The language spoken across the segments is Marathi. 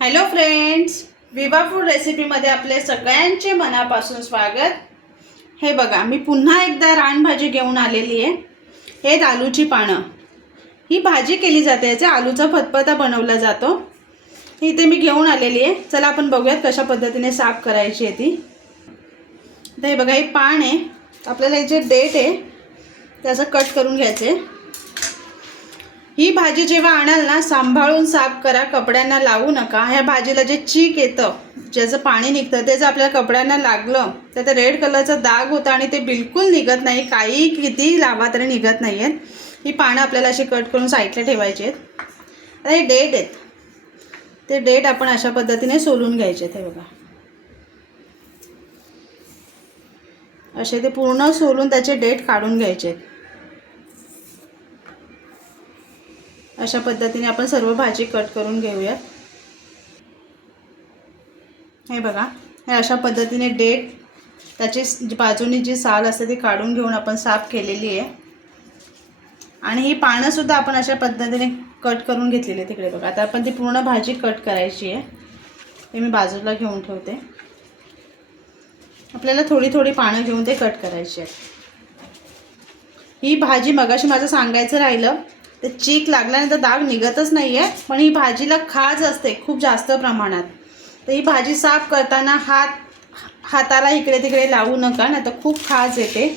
हॅलो फ्रेंड्स विवा फूड रेसिपीमध्ये आपले सगळ्यांचे मनापासून स्वागत. हे बघा मी पुन्हा एकदा रानभाजी घेऊन आलेली आहे. हे आलूची पानं. ही भाजी केली जाते याचा आलूचा फतफता बनवला जातो. ही इथे मी घेऊन आलेली आहे. चला आपण बघूयात कशा पद्धतीने साफ करायची आहे ती. आता हे बघा हे पान आहे. आपल्याला याचे डेट आहे. त्याचं कट करून घ्यायचे. ही भाजी जेव्हा आणाल ना सांभाळून साफ करा कपड्यांना लावू नका. ह्या भाजीला जे चीक येतं ज्याचं पाणी निघतं ते जर आपल्या कपड्यांना लागलं तर ते रेड कलरचा दाग होतं आणि ते बिलकुल निघत नाही. काही किती लावा तरी निघत नाही आहेत ही पानं आपल्याला अशी कट करून साईडला ठेवायची आहेत. आता हे डेट आहेत. ते डेट आपण अशा पद्धतीने सोलून घ्यायचे आहेत हे बघा. असे ते पूर्ण सोलून त्याचे डेट काढून घ्यायचे आहेत. अशा पद्धतीने आपण सर्व भाजी कट करून घेऊयात. हे बघा हे अशा पद्धतीने डेट त्याची बाजूनी जी साल असते ती काढून घेऊन आपण साफ केलेली आहे. आणि ही पानंसुद्धा आपण अशा पद्धतीने कट करून घेतलेली आहे तिकडे बघा. आता आपण ती पूर्ण भाजी कट करायची आहे. हे मी बाजूला घेऊन ठेवते. आपल्याला थोडी थोडी पानं घेऊन ते कट करायची आहेत. ही भाजी मगाशी माझं सांगायचं राहिलं ते चीक लागल्यानंतर दाग निघतच नाही आहे पण ही भाजीला खाज असते खूप जास्त प्रमाणात. तर ही भाजी साफ करताना हात हाताला इकडे तिकडे लावू नका नाही तर खूप खाज येते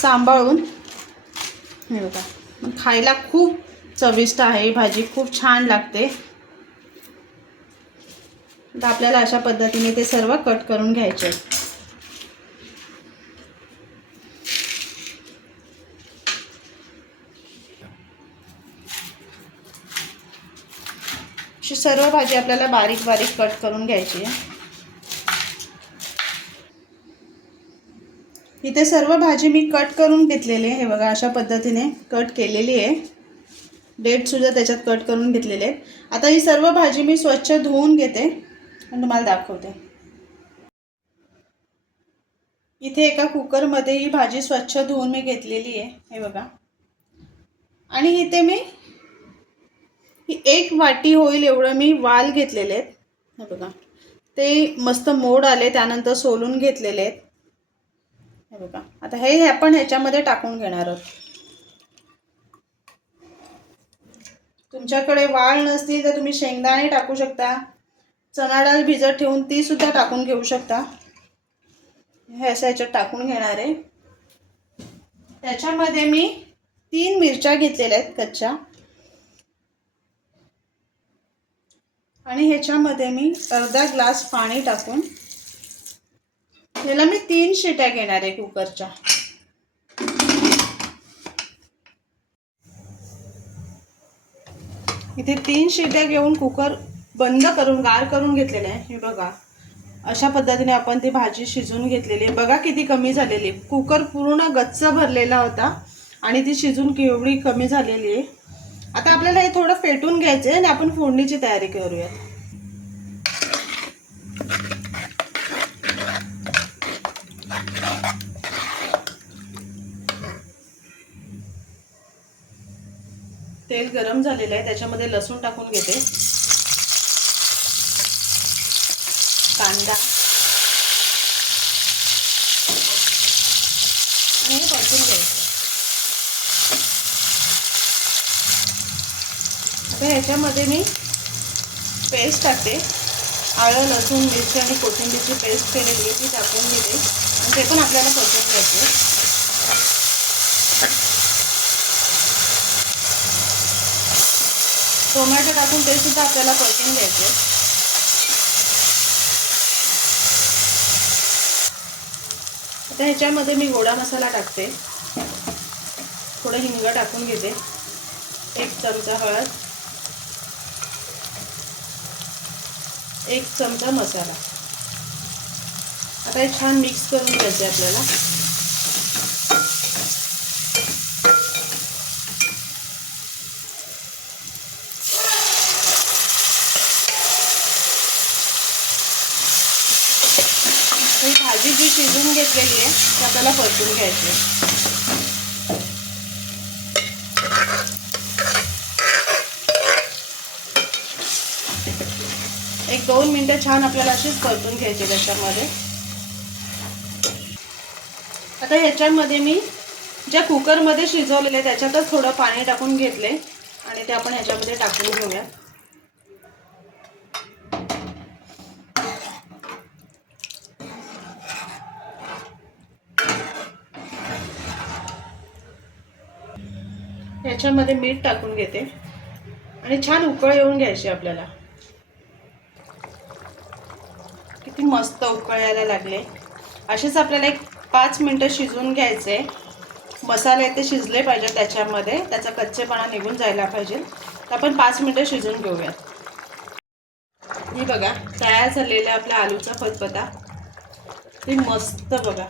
सांभाळून. हे बघा खायला खूप चविष्ट आहे ही भाजी खूप छान लागते. तर आपल्याला अशा पद्धतीने ते सर्व कट करून घ्यायचे. अशी सर्व भाजी आपल्याला बारीक बारीक कट करून घ्यायची आहे. इथे सर्व भाजी मी कट करून घेतलेली आहे. हे बघा अशा पद्धतीने कट केलेली आहे. डेटसुद्धा त्याच्यात कट करून घेतलेले आता ही सर्व भाजी मी स्वच्छ धुवून घेते आणि तुम्हाला दाखवते. इथे एका कुकरमध्ये ही भाजी स्वच्छ धुवून मी घेतलेली आहे. हे बघा. आणि इथे मी ही एक वाटी होईल एवढं मी वाल घेतलेले आहेत. हे बघा. ते मस्त मोड आले त्यानंतर सोलून घेतलेले आहेत. हे बघा. आता हे आपण ह्याच्यामध्ये टाकून घेणार आहोत. तुमच्याकडे वाळ नसतील तर तुम्ही शेंगदाणे टाकू शकता. चणा डाळ भिजत ठेवून ती सुद्धा टाकून घेऊ शकता. हे असं ह्याच्यात टाकून घेणार आहे. त्याच्यामध्ये मी तीन मिरच्या घेतलेल्या आहेत कच्च्या. आणि ह्याच्यामध्ये मी अर्धा ग्लास पाणी टाकून याला मी तीन शिट्या घेणार आहे कुकरच्या. इथे तीन शिट्या घेऊन कुकर बंद करून गार करून घेतलेलं आहे. हे बघा अशा पद्धतीने आपण ती भाजी शिजवून घेतलेली आहे. बघा किती कमी झालेली आहे. कुकर पूर्ण गच्च भरलेला होता आणि ती शिजून केवढी कमी झालेली आहे. आता आपल्याला हे थोडं फेटून घ्यायचं आहे आणि आपण फोडणीची तयारी करूया. तेल गरम झालेलं आहे त्याच्यामध्ये लसूण टाकून घेते. कांदा. आणि परतून घ्यायचं. आता ह्याच्यामध्ये मी पेस्ट टाकते. आळं लसूण मिरची आणि कोथिंबीरची पेस्ट केलेली आहे ती टाकून घेते. आणि ते पण आपल्याला परतून घ्यायचे टोमॅटो टाकून ते सुद्धा आपल्याला परतून घ्यायचे. आता ह्याच्यामध्ये मी गोडा मसाला टाकते. थोडं हिंग टाकून घेते. एक चमचा हळद. एक चमचा मसाला. आता हे छान मिक्स करून घ्यायचे आपल्याला. भाजी जी शिजून घेतलेली आहे ती आपल्याला परतून घ्यायची आहे. एक दोन मिनटं छान आपल्याला अशीच परतून घ्यायची त्याच्यामध्ये. आता ह्याच्यामध्ये मी ज्या कुकरमध्ये शिजवलेले त्याच्यातच थोडं पाणी टाकून घेतले आणि ते आपण ह्याच्यामध्ये टाकून घेऊया ह्याच्यामध्ये मीठ टाकून घेते. आणि छान उकळ येऊन घ्यायची आपल्याला. किती मस्त उकळायला लागले. असेच आपल्याला एक पाच मिनटं शिजवून घ्यायचे. मसाले ते शिजले पाहिजे त्याच्यामध्ये. त्याचा कच्चेपणा निघून जायला पाहिजे. तर आपण पाच मिनटं शिजवून घेऊयात. ही बघा तयार झालेला आपल्या आलूचा फतफता ते मस्त बघा.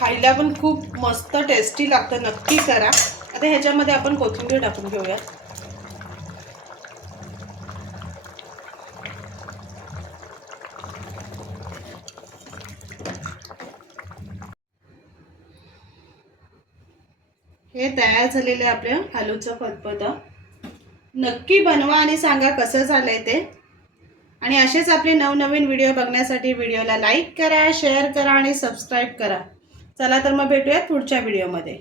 खायला पण खूप मस्त टेस्टी लागतं. नक्की करा. आता ह्याच्यामध्ये आपण कोथिंबीर टाकून घेऊयात. हे तयार झालेलं आहे आपल्या आलूचं फतफतं नक्की बनवा आणि सांगा कसं झालंय ते. आणि असेच आपले नवनवीन व्हिडिओ बघण्यासाठी व्हिडिओला लाईक करा शेअर करा आणि सबस्क्राईब करा. चला तर मग भेटूयात पुढच्या व्हिडिओमध्ये.